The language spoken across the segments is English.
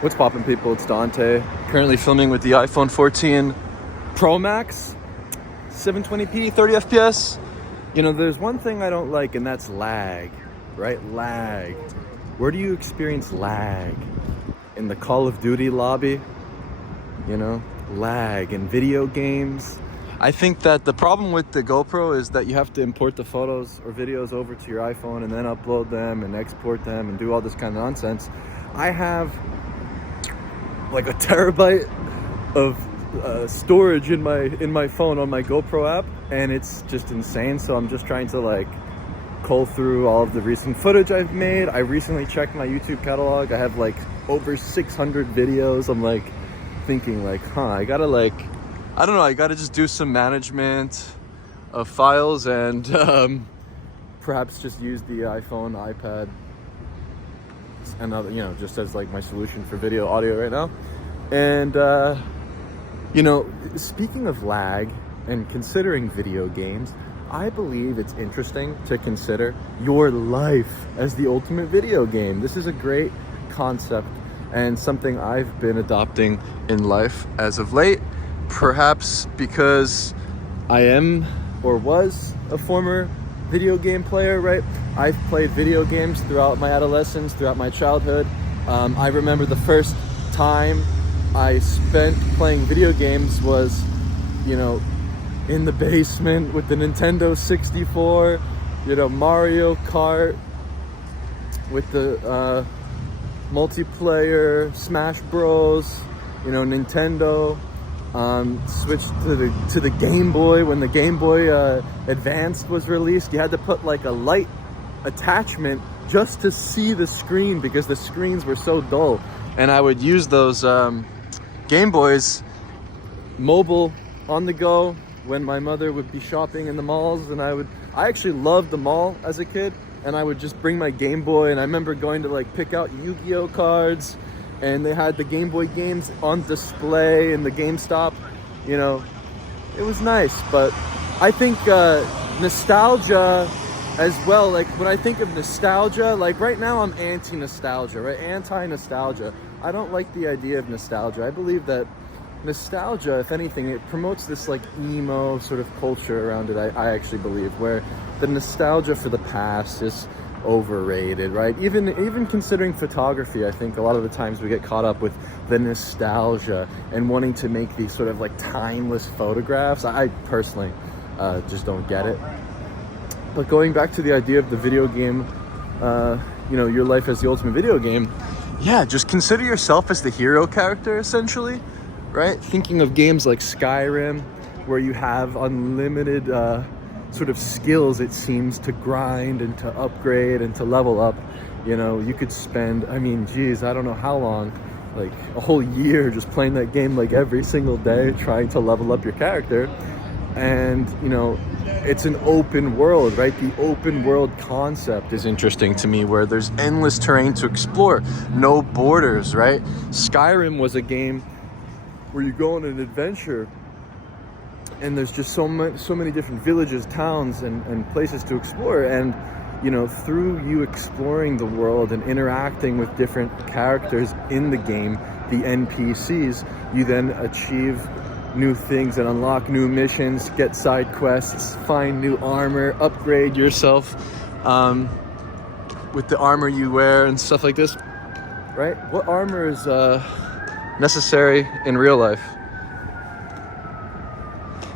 What's poppin', people? It's Dante. Currently filming with the iPhone 14 Pro Max, 720p, 30 FPS. You know, there's one thing I don't like, and that's lag, right? Lag. Where do you experience lag? In the Call of Duty lobby? You know, lag in video games. I think that the problem with the GoPro is that you have to import the photos or videos over to your iPhone and then upload them and export them and do all this kind of nonsense. I have like a terabyte of storage in my phone on my GoPro app, and it's just insane. So I'm just trying to like cull through all of the recent footage I've made. I recently checked my YouTube catalog. I have like over 600 videos. I'm like thinking like, I gotta like, I don't know, I gotta just do some management of files and perhaps just use the iPhone, iPad, and other, you know, just as like my solution for video audio right now. And you know, speaking of lag and considering video games, I believe it's interesting to consider your life as the ultimate video game. This is a great concept and something I've been adopting in life as of late, perhaps because I am or was a former video game player, right? I've played video games throughout my adolescence, throughout my childhood. I remember the first time I spent playing video games was, you know, in the basement with the Nintendo 64, you know, Mario Kart with the multiplayer, Smash Bros, you know, Nintendo. Switched to the Game Boy. When the Game Boy Advanced was released, you had to put like a light attachment just to see the screen because the screens were so dull. And I would use those Game Boys mobile on the go when my mother would be shopping in the malls, and I actually loved the mall as a kid, and I would just bring my Game Boy, and I remember going to like pick out Yu-Gi-Oh cards, and they had the Game Boy games on display in the GameStop. You know, it was nice. But I think nostalgia as well, like when I think of nostalgia, like right now I'm anti-nostalgia, right? Anti-nostalgia. I don't like the idea of nostalgia. I believe that nostalgia, if anything, it promotes this like emo sort of culture around it. I actually believe where the nostalgia for the past is overrated, right? Even considering photography, I think a lot of the times we get caught up with the nostalgia and wanting to make these sort of like timeless photographs. I personally just don't get it. But going back to the idea of the video game, you know, your life as the ultimate video game, yeah, just consider yourself as the hero character essentially, right? Thinking of games like Skyrim, where you have unlimited sort of skills, it seems, to grind and to upgrade and to level up. You know, you could spend, I mean, geez, I don't know how long, like a whole year just playing that game like every single day, trying to level up your character. And, you know, it's an open world, right? The open world concept is interesting to me, where there's endless terrain to explore, no borders, right? Skyrim was a game where you go on an adventure and there's just so many different villages, towns, and places to explore. And, you know, through you exploring the world and interacting with different characters in the game, the NPCs, you then achieve new things and unlock new missions, get side quests, find new armor, upgrade yourself with the armor you wear and stuff like this, right? What armor is necessary in real life?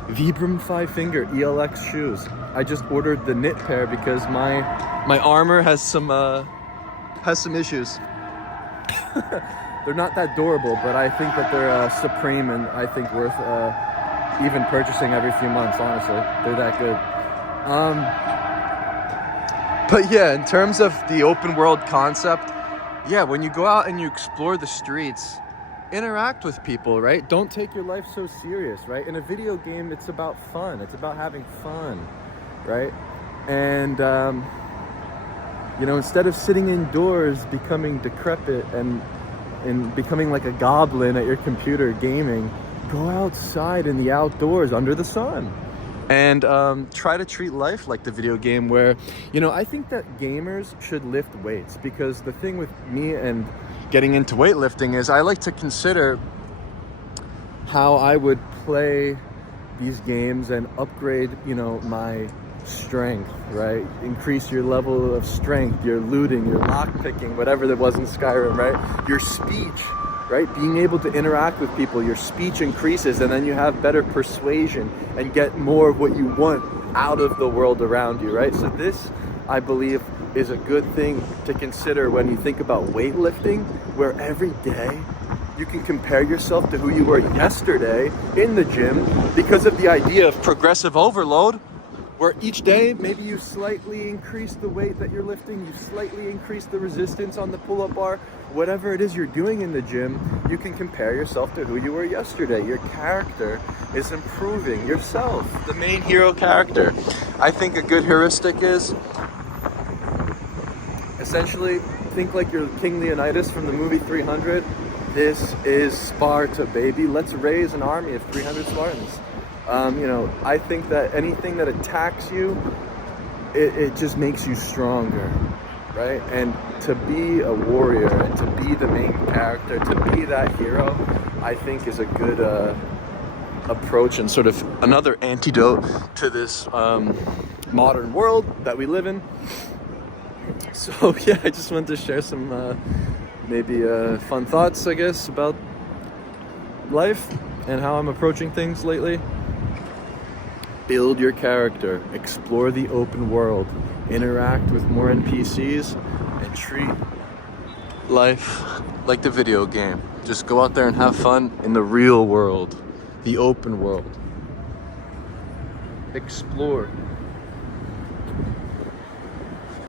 Vibram 5-finger ELX shoes. I just ordered the knit pair because my armor has some issues. They're not that durable, but I think that they're supreme, and I think worth even purchasing every few months. Honestly, they're that good. But yeah, in terms of the open world concept, yeah, when you go out and you explore the streets, interact with people, right? Don't take your life so serious, right? In a video game, it's about fun. It's about having fun, right? And you know, instead of sitting indoors, becoming decrepit and becoming like a goblin at your computer gaming, go outside in the outdoors under the sun, And try to treat life like the video game where, I think that gamers should lift weights, because the thing with me and getting into weightlifting is I like to consider how I would play these games and upgrade, my strength, right? Increase your level of strength, your looting, your lockpicking, whatever there was in Skyrim, right? Your speech, right? Being able to interact with people, your speech increases, and then you have better persuasion and get more of what you want out of the world around you, right? So this, I believe, is a good thing to consider when you think about weightlifting, where every day you can compare yourself to who you were yesterday in the gym, because of the idea of progressive overload, where each day maybe you slightly increase the weight that you're lifting, you slightly increase the resistance on the pull-up bar, whatever it is you're doing in the gym, you can compare yourself to who you were yesterday. Your character is improving, yourself, the main hero character. I think a good heuristic is essentially think like you're King Leonidas from the movie 300. This is Sparta, baby. Let's raise an army of 300 Spartans. I think that anything that attacks you, it just makes you stronger, right? And to be a warrior and to be the main character, to be that hero, I think is a good approach and sort of another antidote to this modern world that we live in. So yeah, I just wanted to share some maybe fun thoughts, I guess, about life and how I'm approaching things lately. Build your character, explore the open world, interact with more NPCs, and treat life like the video game. Just go out there and have fun in the real world, the open world. Explore.